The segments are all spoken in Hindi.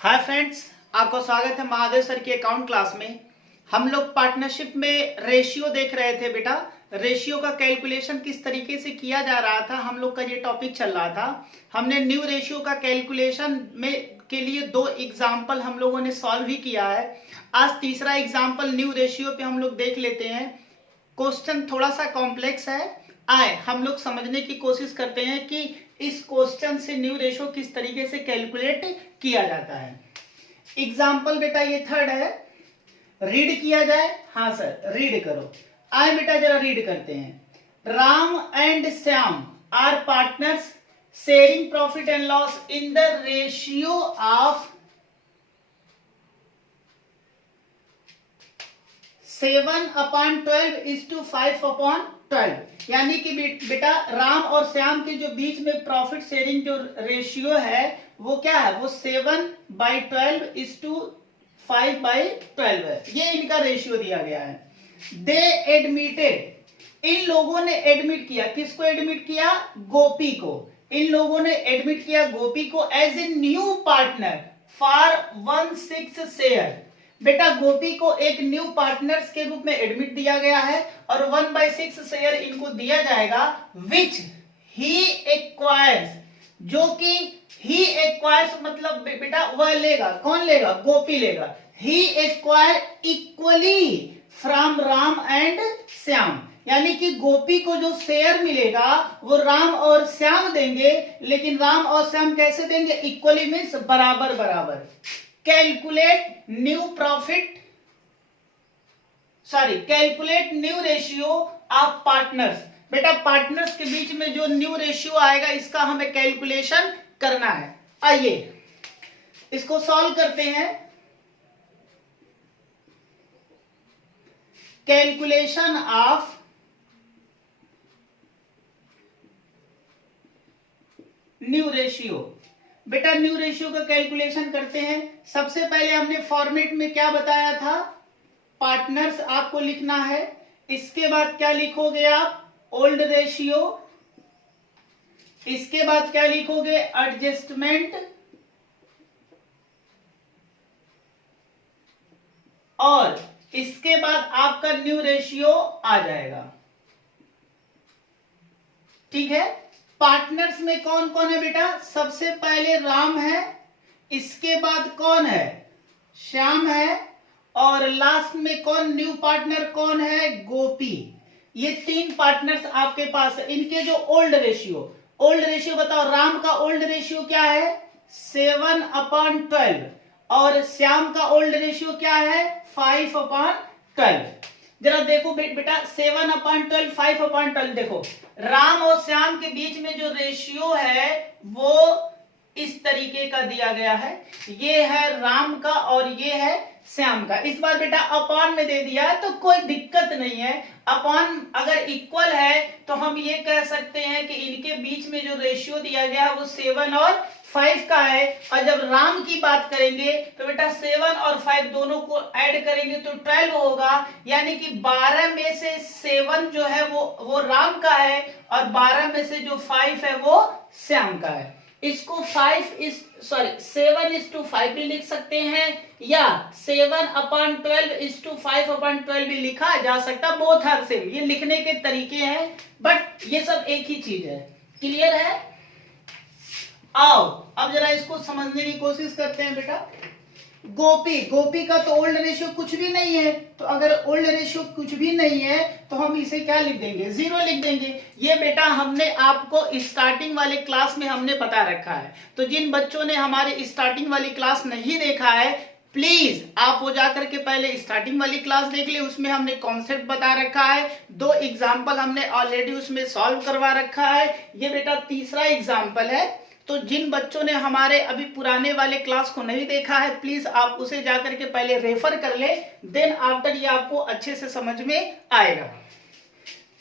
हाय फ्रेंड्स, आपका स्वागत है महादेव सर की अकाउंट क्लास में। हम लोग पार्टनरशिप में रेशियो देख रहे थे बेटा। रेशियो का कैलकुलेशन किस तरीके से किया जा रहा था, हम लोग का ये टॉपिक चल रहा था। हमने न्यू रेशियो का कैलकुलेशन में के लिए 2 एग्जाम्पल हम लोगों ने सॉल्व भी किया है। आज तीसरा एग्जाम्पल न्यू रेशियो पे हम लोग देख लेते हैं। क्वेश्चन थोड़ा सा कॉम्प्लेक्स है, आए हम लोग समझने की कोशिश करते हैं कि इस क्वेश्चन से न्यू रेशियो किस तरीके से कैलकुलेट किया जाता है। एग्जाम्पल बेटा ये थर्ड है, रीड किया जाए। हाँ सर रीड करो। आए बेटा जरा रीड करते हैं। Ram and Shyam are partners sharing profit and loss in the ratio of 7/12:5/12। यानी कि बेटा राम और श्याम के जो बीच में प्रॉफिट शेयरिंग जो रेशियो है वो क्या है, वो 7/12:5/12 है। ये इनका रेशियो दिया गया है। दे एडमिटेड, इन लोगों ने एडमिट किया। किसको एडमिट किया? गोपी को। इन लोगों ने एडमिट किया गोपी को as a new partner for 1/6 share. बेटा गोपी को एक न्यू पार्टनर्स के रूप में एडमिट दिया गया है और 1/6 शेयर इनको दिया जाएगा, विच ही एक्वायर्स, जो कि ही एक्वायर्स मतलब बेटा वह लेगा। कौन लेगा? गोपी लेगा। He acquire equally from Ram and Shyam, यानी कि गोपी को जो शेयर मिलेगा वो राम और श्याम देंगे, लेकिन राम और श्याम कैसे देंगे? इक्वली मीन्स बराबर बराबर। Calculate new ratio of partners. बेटा पार्टनर्स के बीच में जो न्यू रेशियो आएगा इसका हमें कैलकुलेशन करना है। आइए इसको सॉल्व करते हैं। Calculation of new ratio. बेटा न्यू रेशियो का कैलकुलेशन करते हैं। सबसे पहले हमने फॉर्मेट में क्या बताया था? पार्टनर्स आपको लिखना है। इसके बाद क्या लिखोगे आप? Old ratio. इसके बाद क्या लिखोगे? एडजस्टमेंट। और इसके बाद आपका न्यू रेशियो आ जाएगा। ठीक है। पार्टनर्स में कौन कौन है बेटा? सबसे पहले राम है, इसके बाद कौन है? श्याम है, और लास्ट में कौन न्यू पार्टनर कौन है? गोपी। ये 3 पार्टनर्स आपके पास है। इनके जो ओल्ड रेशियो बताओ। राम का ओल्ड रेशियो क्या है? 7/12 और श्याम का ओल्ड रेशियो क्या है? 5/12। जरा देखो बेटा 7/12 5/12 देखो। राम और श्याम के बीच में जो रेशियो है वो इस तरीके का दिया गया है। ये है राम का और ये है श्याम का। इस बार बेटा अपॉन में दे दिया है तो कोई दिक्कत नहीं है। अपॉन अगर इक्वल है तो हम ये कह सकते हैं कि इनके बीच में जो रेशियो दिया गया है वो 7 और 5 का है। और जब राम की बात करेंगे तो बेटा 7 और 5 दोनों को ऐड करेंगे तो 12 होगा। यानी कि 12 में से 7 जो है वो राम का है और 12 में से जो 5 है वो श्याम का है। इसको 7:5 भी लिख सकते हैं या 7/12:5/12 भी लिखा जा सकता। बोथ आर सेम, ये लिखने के तरीके हैं बट ये सब एक ही चीज है। क्लियर है? आओ अब जरा इसको समझने की कोशिश करते हैं बेटा। गोपी का तो ओल्ड रेशियो कुछ भी नहीं है, तो अगर ओल्ड रेशियो कुछ भी नहीं है तो हम इसे क्या लिख देंगे? 0 लिख देंगे। ये बेटा हमने आपको स्टार्टिंग वाले क्लास में हमने बता रखा है। तो जिन बच्चों ने हमारे स्टार्टिंग वाली क्लास नहीं देखा है प्लीज आप वो जाकर के पहले स्टार्टिंग वाली क्लास देख ले। उसमें हमने कॉन्सेप्ट बता रखा है। 2 एग्जाम्पल हमने ऑलरेडी उसमें सॉल्व करवा रखा है। ये बेटा तीसरा एग्जाम्पल है। तो जिन बच्चों ने हमारे अभी पुराने वाले क्लास को नहीं देखा है प्लीज आप उसे जाकर के पहले रेफर कर ले, देन आफ्टर ये आपको अच्छे से समझ में आएगा।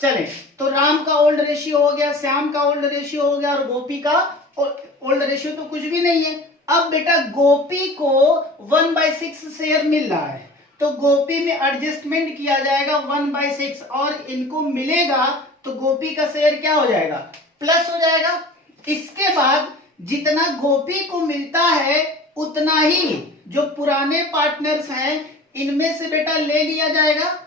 चले तो राम का ओल्ड रेशियो हो गया, श्याम का ओल्ड रेशियो हो गया और गोपी का ओल्ड रेशियो तो कुछ भी नहीं है। अब बेटा गोपी को 1/6 शेयर मिल रहा है तो गोपी में एडजस्टमेंट किया जाएगा 1/6 और इनको मिलेगा तो गोपी का शेयर क्या हो जाएगा? प्लस हो जाएगा। इसके बाद जितना गोपी को मिलता है उतना ही जो पुराने पार्टनर्स हैं इनमें से बेटा ले लिया जाएगा।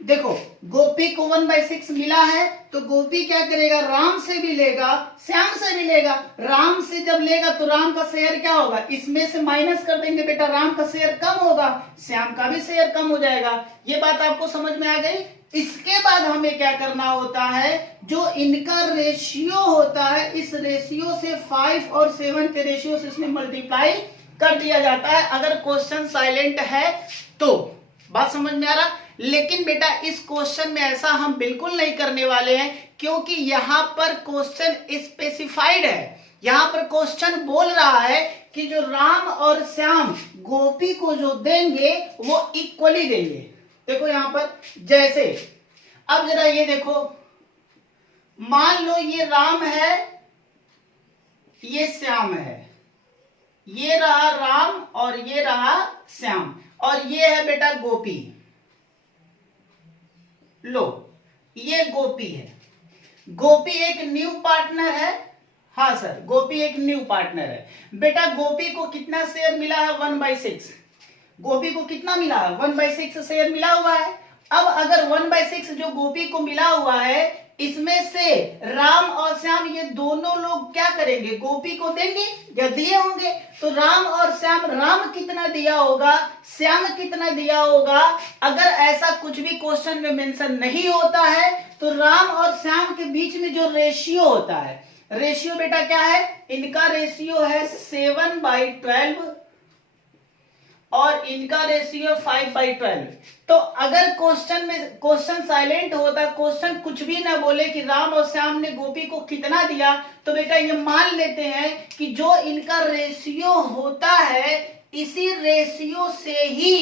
देखो गोपी को 1/6 मिला है तो गोपी क्या करेगा, राम से भी लेगा, श्याम से भी लेगा। राम से जब लेगा तो राम का शेयर क्या होगा, इसमें से माइनस कर देंगे बेटा, राम का शेयर कम होगा, श्याम का भी शेयर कम हो जाएगा। ये बात आपको समझ में आ गई। इसके बाद हमें क्या करना होता है, जो इनका रेशियो होता है इस रेशियो से 5 और 7 के रेशियो से इसमें मल्टीप्लाई कर दिया जाता है अगर क्वेश्चन साइलेंट है तो। बात समझ में आ रहा। लेकिन बेटा इस क्वेश्चन में ऐसा हम बिल्कुल नहीं करने वाले हैं, क्योंकि यहां पर क्वेश्चन स्पेसिफाइड है। यहां पर क्वेश्चन बोल रहा है कि जो राम और श्याम गोपी को जो देंगे वो इक्वली देंगे। देखो यहां पर जैसे, अब जरा ये देखो, मान लो ये राम है, ये श्याम है, ये रहा राम और ये रहा श्याम, और ये है बेटा गोपी। लो ये गोपी है, गोपी एक न्यू पार्टनर है। हाँ सर, गोपी एक न्यू पार्टनर है। बेटा गोपी को कितना शेयर मिला है, 1/6। गोपी को कितना मिला है, 1/6 शेयर मिला हुआ है। अब अगर 1/6 जो गोपी को मिला हुआ है, इसमें से राम और श्याम ये दोनों लोग क्या करेंगे, गोपी को देंगे या दिए होंगे। तो राम और श्याम, राम कितना दिया होगा, श्याम कितना दिया होगा। अगर ऐसा कुछ भी क्वेश्चन में मेंशन नहीं होता है तो राम और श्याम के बीच में जो रेशियो होता है, रेशियो बेटा क्या है, इनका रेशियो है 7/12 और इनका रेशियो 5/12। तो अगर क्वेश्चन साइलेंट होता, क्वेश्चन कुछ भी ना बोले कि राम और श्याम ने गोपी को कितना दिया, तो बेटा ये मान लेते हैं कि जो इनका रेशियो होता है इसी रेशियो से ही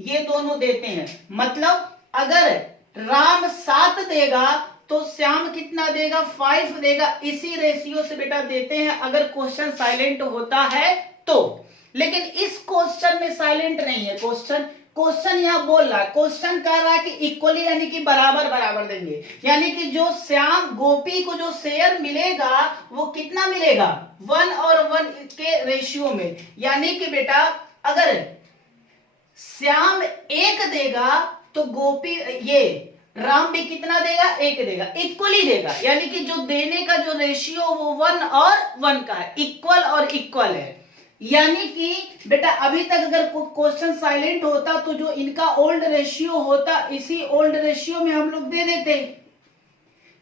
ये दोनों देते हैं। मतलब अगर राम 7 देगा तो श्याम कितना देगा, 5 देगा। इसी रेशियो से बेटा देते हैं अगर क्वेश्चन साइलेंट होता है तो। लेकिन इस क्वेश्चन में साइलेंट नहीं है। क्वेश्चन यहां बोल रहा है, क्वेश्चन कह रहा है कि इक्वली यानी कि बराबर बराबर देंगे, यानी कि जो श्याम गोपी को जो शेयर मिलेगा वो कितना मिलेगा, 1 और 1 के रेशियो में। यानी कि बेटा अगर श्याम 1 देगा तो गोपी ये राम भी कितना देगा, 1 देगा, इक्वली देगा। यानी कि जो देने का जो रेशियो वो 1 और 1 का है, इक्वल और इक्वल है। यानी कि बेटा अभी तक अगर क्वेश्चन साइलेंट होता तो जो इनका ओल्ड रेशियो होता इसी ओल्ड रेशियो में हम लोग दे देते,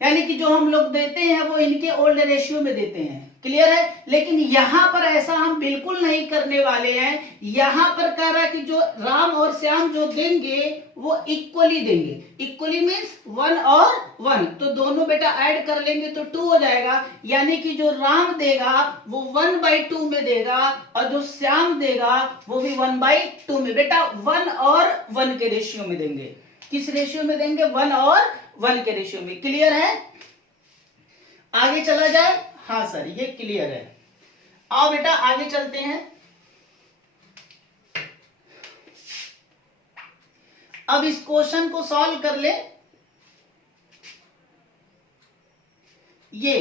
यानी कि जो हम लोग देते हैं वो इनके ओल्ड रेशियो में देते हैं। क्लियर है। लेकिन यहां पर ऐसा हम बिल्कुल नहीं करने वाले हैं। यहां पर कह रहा है कि जो राम और श्याम जो देंगे वो इक्वली देंगे। इक्वली मीन्स 1 और 1, तो दोनों बेटा ऐड कर लेंगे तो 2 हो जाएगा। यानी कि जो राम देगा वो 1/2 में देगा और जो श्याम देगा वो भी 1/2 में। बेटा 1 और 1 के रेशियो में देंगे। किस रेशियो में देंगे, 1 और 1 के रेशियो में। क्लियर है। आगे चला जाए। हाँ सर ये क्लियर है। आओ बेटा आगे चलते हैं। अब इस क्वेश्चन को सॉल्व कर ले। ये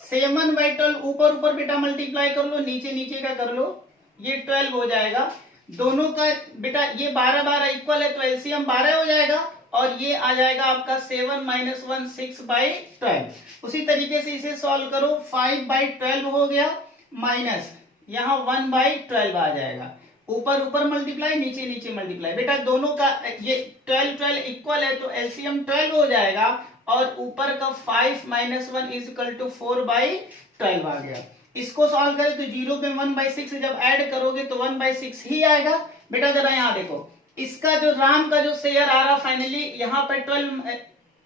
7/12 ऊपर ऊपर बेटा मल्टीप्लाई कर लो, नीचे नीचे का कर लो, ये 12 हो जाएगा। दोनों का बेटा ये 12 इक्वल है तो एलसीएम 12 हो जाएगा और ये आ जाएगा आपका 7 - 1 6/12। उसी तरीके से इसे सॉल्व करो, 5/12 हो गया माइनस यहाँ 1/12 आ जाएगा। ऊपर ऊपर मल्टीप्लाई, नीचे नीचे मल्टीप्लाई। बेटा दोनों का ये 12 इक्वल है तो एलसीएम 12 हो जाएगा और ऊपर का 5 - 1 = 4/12 आ गया। इसको सॉल्व करें तो 0 पे 1/6 जब ऐड करोगे तो 1/6 ही आएगा। बेटा जरा यहाँ देखो, इसका जो राम का जो शेयर आ रहा फाइनली यहाँ पर 12,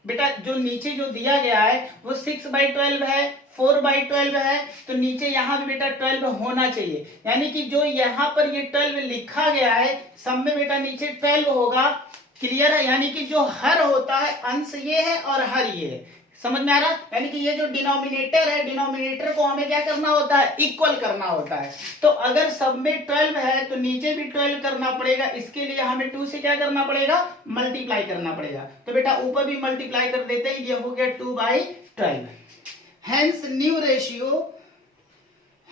बेटा जो नीचे जो दिया गया है वो 6/12 है, 4/12 है, तो नीचे यहाँ भी बेटा 12 होना चाहिए। यानी कि जो यहाँ पर ये 12 लिखा गया है सब में बेटा नीचे 12 होगा। क्लियर है। यानी कि जो हर होता है अंश ये है और हर ये है। समझ में आ रहा है। यानी कि ये जो डिनोमिनेटर है, डिनोमिनेटर को हमें क्या करना होता है, इक्वल करना होता है। तो अगर सब में 12 है तो नीचे भी 12 करना पड़ेगा। इसके लिए हमें 2 से क्या करना पड़ेगा, मल्टीप्लाई करना पड़ेगा। तो बेटा ऊपर भी मल्टीप्लाई कर देते हैं, ये हो गया 2/12। Hence new ratio,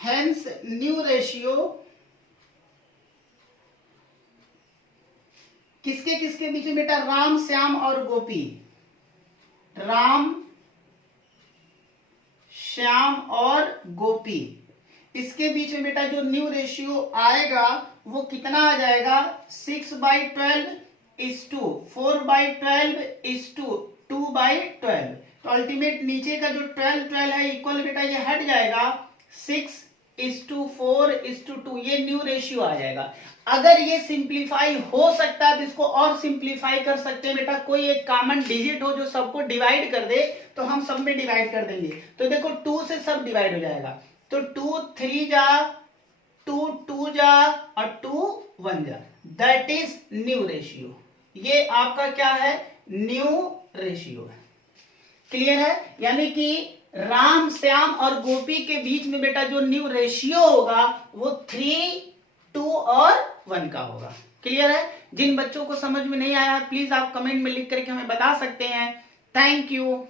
hence new ratio किसके किसके बीच में बेटा, राम श्याम और गोपी, राम श्याम और गोपी, इसके बीच में बेटा जो न्यू रेशियो आएगा वो कितना आ जाएगा, 6/12:2, 4/12:2, 2/12। तो अल्टीमेट नीचे का जो 12 है इक्वल बेटा ये हट जाएगा 6:4:2, ये न्यू रेशियो आ जाएगा। अगर ये सिंप्लीफाई हो सकता है तो इसको और सिंप्लीफाई कर सकते हैं बेटा, कोई एक कॉमन डिजिट हो जो सबको डिवाइड कर दे तो हम सब में डिवाइड कर देंगे। तो देखो 2 से सब डिवाइड हो जाएगा, तो 2 3 जा, 2 2 जा और 2 1 जा, दैट इज न्यू रेशियो। ये आपका क्या है, न्यू रेशियो है। क्लियर है, यानी कि राम श्याम और गोपी के बीच में बेटा जो न्यू रेशियो होगा वो 3 2 और 1 का होगा। क्लियर है, जिन बच्चों को समझ में नहीं आया प्लीज आप कमेंट में लिख करके हमें बता सकते हैं। Thank you.